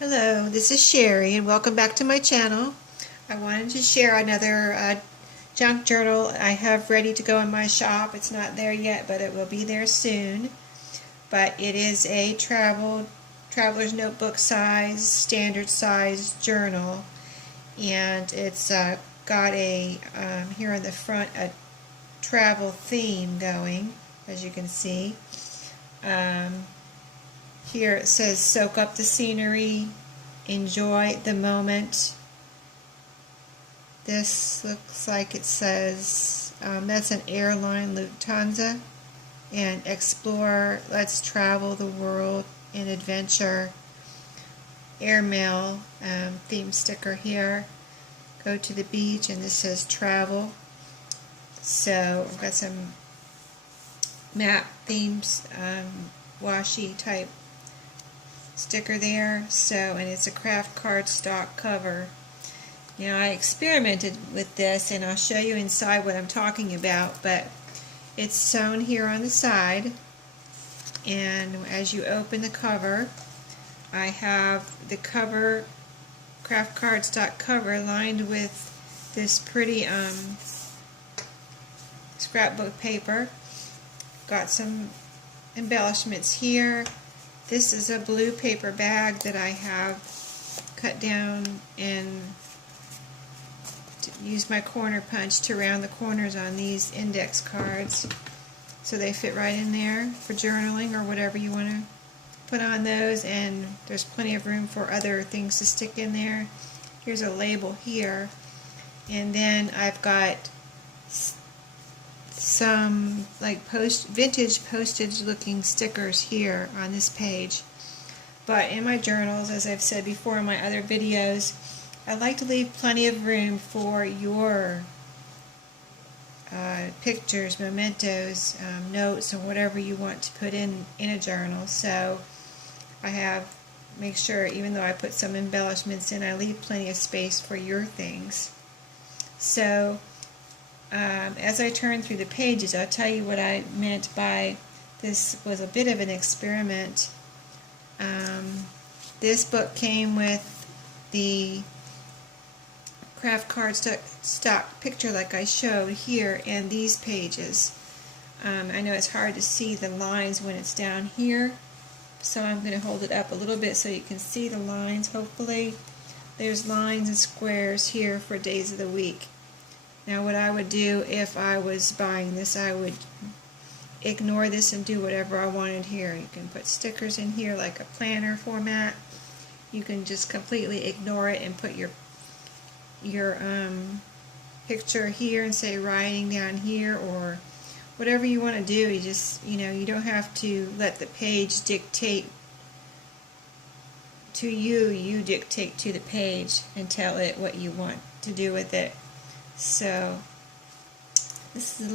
Hello, this is Sherry and welcome back to my channel. I wanted to share another junk journal I have ready to go in my shop. It's not there yet, but it will be there soon. But it is a traveler's notebook size, standard size journal, and it's got a here on the front a travel theme going, as you can see. Here it says, soak up the scenery, enjoy the moment. This looks like it says, that's an airline, Lufthansa, and explore, let's travel the world in adventure. Airmail theme sticker here. Go to the beach, and this says travel. So I've got some map themes, washi type sticker there. And it's a craft cardstock cover. Now I experimented with this, and I'll show you inside what I'm talking about, but it's sewn here on the side, and as you open the cover, I have the cover, craft cardstock cover, lined with this pretty scrapbook paper. Got some embellishments here. This is a blue paper bag that I have cut down and use my corner punch to round the corners on these index cards so they fit right in there for journaling or whatever you want to put on those, and there's plenty of room for other things to stick in there. Here's a label here, and then I've got some like vintage postage looking stickers here on this page. But in my journals, as I've said before in my other videos, I like to leave plenty of room for your pictures, mementos, notes, or whatever you want to put in a journal. So I make sure, even though I put some embellishments in, I leave plenty of space for your things. So as I turn through the pages, I'll tell you what I meant by this was a bit of an experiment. This book came with the craft cardstock picture like I showed here, and these pages. I know it's hard to see the lines when it's down here, so I'm going to hold it up a little bit so you can see the lines, hopefully. There's lines and squares here for days of the week. Now what I would do if I was buying this, I would ignore this and do whatever I wanted here. You can put stickers in here like a planner format. You can just completely ignore it and put your picture here and say writing down here, or whatever you want to do. You just, you don't have to let the page dictate to you. You dictate to the page and tell it what you want to do with it. So this is a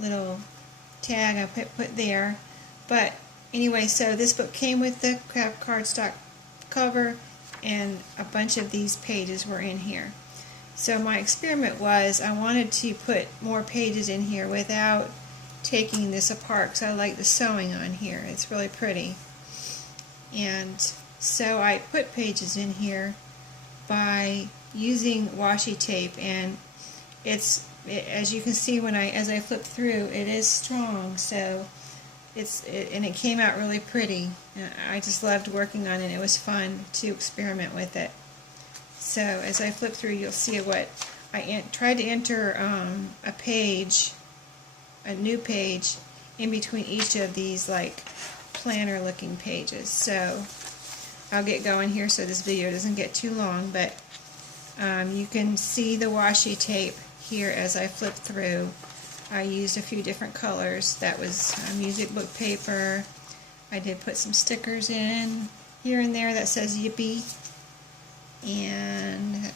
little tag I put there. But anyway, so this book came with the craft cardstock cover, and a bunch of these pages were in here. So my experiment was I wanted to put more pages in here without taking this apart, because I like the sewing on here. It's really pretty. And so I put pages in here by using washi tape, and as you can see as I flip through, it is strong, so and it came out really pretty. I just loved working on it. It was fun to experiment with it. So as I flip through, you'll see what I tried to enter a new page in between each of these like planner looking pages. So I'll get going here so this video doesn't get too long, but you can see the washi tape here as I flip through. I used a few different colors. That was music book paper. I did put some stickers in here and there that says Yippee. And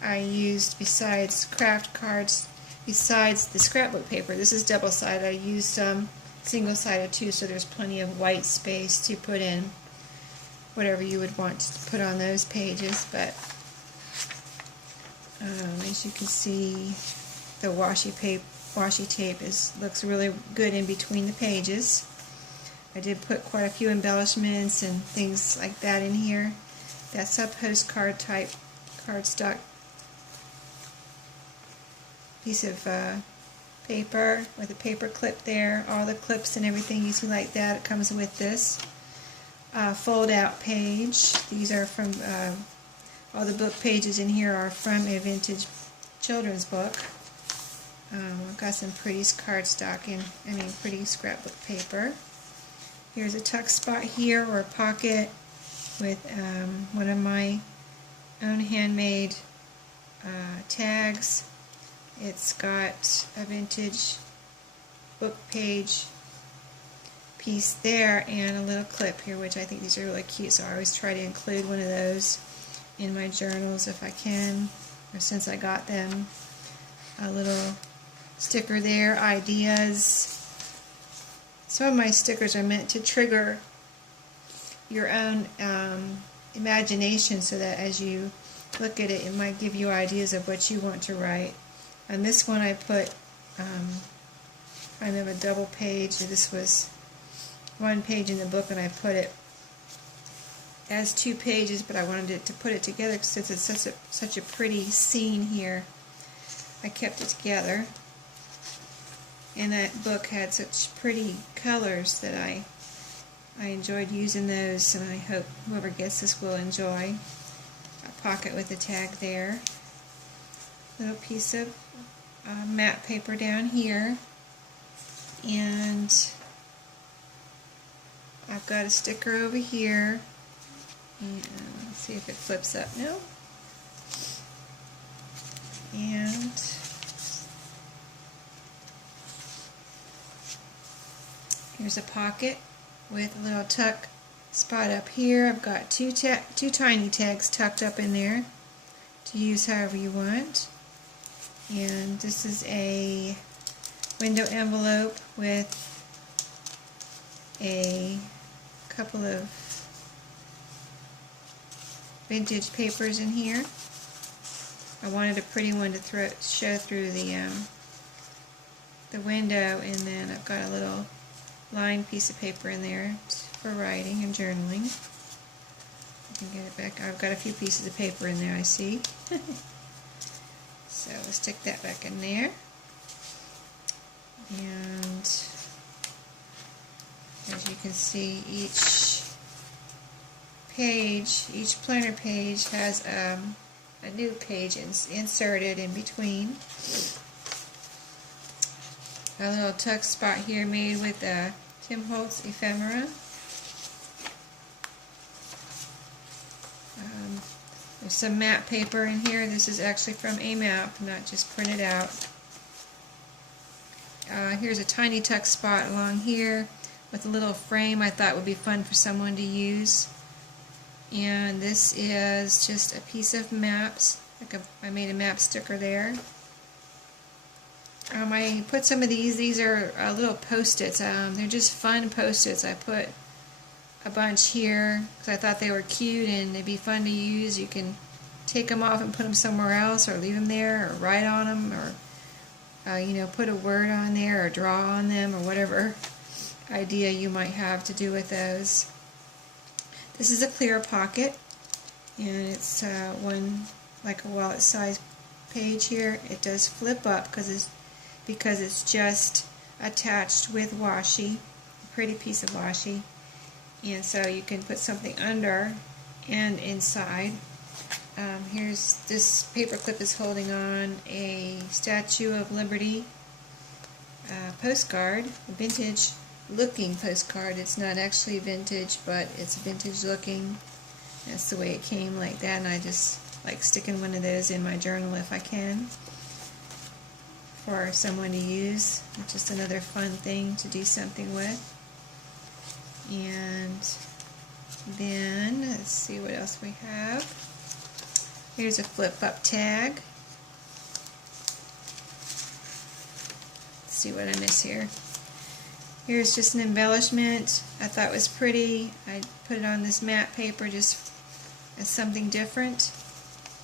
I used, besides craft cards, besides the scrapbook paper, this is double-sided, I used some single-sided too, so there's plenty of white space to put in whatever you would want to put on those pages. But as you can see, the washi tape looks really good in between the pages. I did put quite a few embellishments and things like that in here. That's a postcard type cardstock piece of paper with a paper clip there. All the clips and everything you see like that, it comes with this. Fold out page. These are from, all the book pages in here are from a vintage children's book. I've got some pretty cardstock and pretty scrapbook paper. Here's a tuck spot here, or a pocket with one of my own handmade tags. It's got a vintage book page piece there and a little clip here, which I think these are really cute, so I always try to include one of those in my journals if I can, or since I got them. A little sticker there, ideas. Some of my stickers are meant to trigger your own imagination, so that as you look at it, it might give you ideas of what you want to write. On this one I put kind of a double page. This was one page in the book and I put it as 2 pages, but I wanted it to put it together since it's such a pretty scene here. I kept it together, and that book had such pretty colors that I enjoyed using those, and I hope whoever gets this will enjoy. A pocket with a tag there. Little piece of matte paper down here, and I've got a sticker over here, and let's see if it flips up. No. And here's a pocket with a little tuck spot up here. I've got two tiny tags tucked up in there to use however you want. And this is a window envelope with a couple of vintage papers in here. I wanted a pretty one to show through the window, and then I've got a little lined piece of paper in there for writing and journaling. I can get it back. I've got a few pieces of paper in there, I see. So let's stick that back in there. And as you can see, each page, each planner page has a new page inserted in between. A little tuck spot here made with Tim Holtz ephemera. There's some matte paper in here. This is actually from a map, not just printed out. Here's a tiny tuck spot along here with a little frame I thought would be fun for someone to use. And this is just a piece of maps. I made a map sticker there. I put some of these are little post-its. They're just fun post-its. I put a bunch here because I thought they were cute and they'd be fun to use. You can take them off and put them somewhere else, or leave them there, or write on them, or you know, put a word on there, or draw on them, or whatever idea you might have to do with those. This is a clear pocket, and it's one like a wallet size page here. It does flip up because it's just attached with washi, a pretty piece of washi, and so you can put something under and inside. Here's this paper clip is holding on a Statue of Liberty postcard, a vintage looking postcard. It's not actually vintage, but it's vintage looking. That's the way it came, like that, and I just like sticking one of those in my journal if I can, for someone to use. It's just another fun thing to do something with. And then let's see what else we have. Here's a flip-up tag. Let's see what I miss here. Here's just an embellishment I thought was pretty. I put it on this matte paper just as something different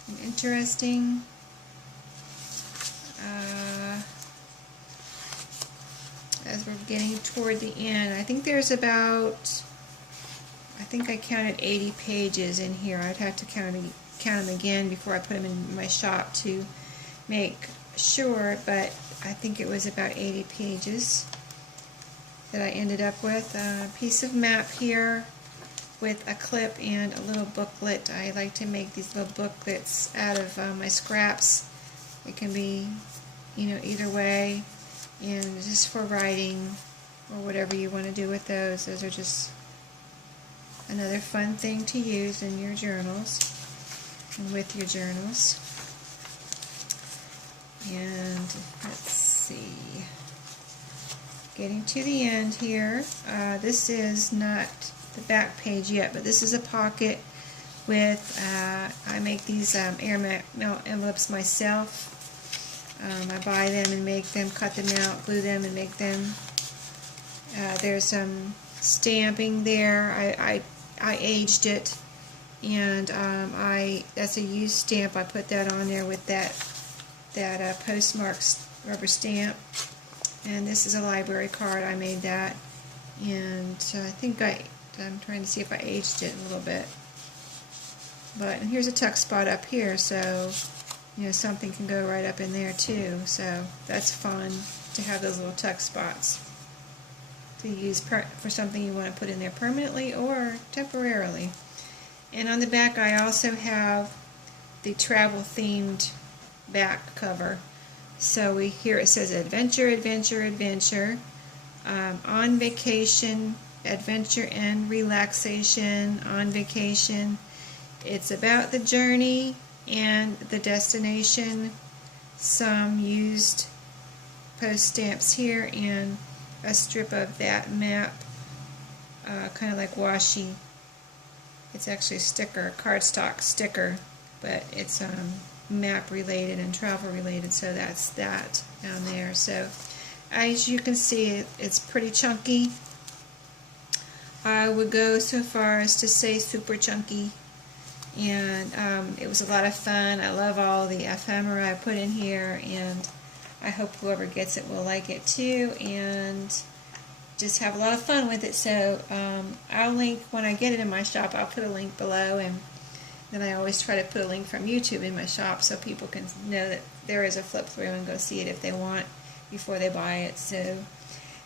and interesting. as we're getting toward the end. I think there's about, I think I counted 80 pages in here. I'd have to count them again before I put them in my shop to make sure, but I think it was about 80 pages that I ended up with. A piece of map here with a clip and a little booklet. I like to make these little booklets out of my scraps. It can be, you know, either way, and just for writing or whatever you want to do with those. Those are just another fun thing to use in your journals and with your journals. And let's see, getting to the end here. This is not the back page yet, but this is a pocket with, I make these air melt envelopes myself. I buy them and make them, cut them out, glue them and make them. There's some stamping there. I aged it, and that's a used stamp. I put that on there with that postmark rubber stamp. And this is a library card. I made that, and I think I'm trying to see if I aged it a little bit. But and here's a tuck spot up here, so you know, something can go right up in there too. So that's fun to have those little tuck spots to use for something you want to put in there permanently or temporarily. And on the back I also have the travel themed back cover. So here it says adventure, adventure, adventure, on vacation, adventure and relaxation, on vacation. It's about the journey and the destination. Some used post stamps here and a strip of that map, kind of like washi. It's actually a sticker, a cardstock sticker, but it's map related and travel related, so that's that down there. So as you can see, it's pretty chunky. I would go so far as to say super chunky, and it was a lot of fun. I love all the ephemera I put in here, and I hope whoever gets it will like it too, and just have a lot of fun with it. So I'll link, when I get it in my shop, I'll put a link below, and then I always try to put a link from YouTube in my shop so people can know that there is a flip through and go see it if they want before they buy it. So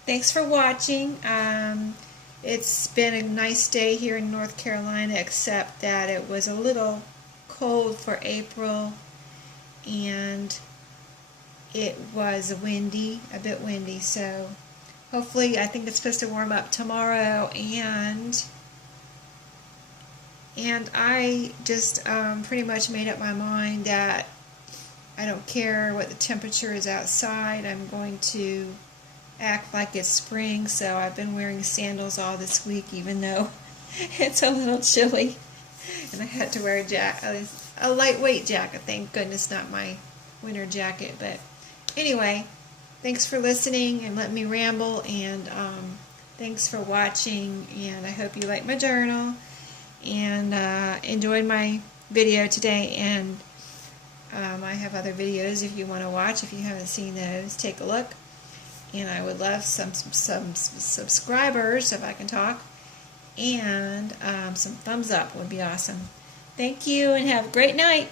thanks for watching. It's been a nice day here in North Carolina, except that it was a little cold for April, and it was windy, a bit windy. So hopefully, I think it's supposed to warm up tomorrow, and I just pretty much made up my mind that I don't care what the temperature is outside. I'm going to act like it's spring, so I've been wearing sandals all this week, even though it's a little chilly. And I had to wear a lightweight jacket. Thank goodness, not my winter jacket. But anyway, thanks for listening and letting me ramble, and thanks for watching, and I hope you like my journal and enjoyed my video today. And I have other videos if you want to watch. If you haven't seen those, take a look. And I would love some subscribers, if I can talk, and some thumbs up would be awesome. Thank you, and have a great night.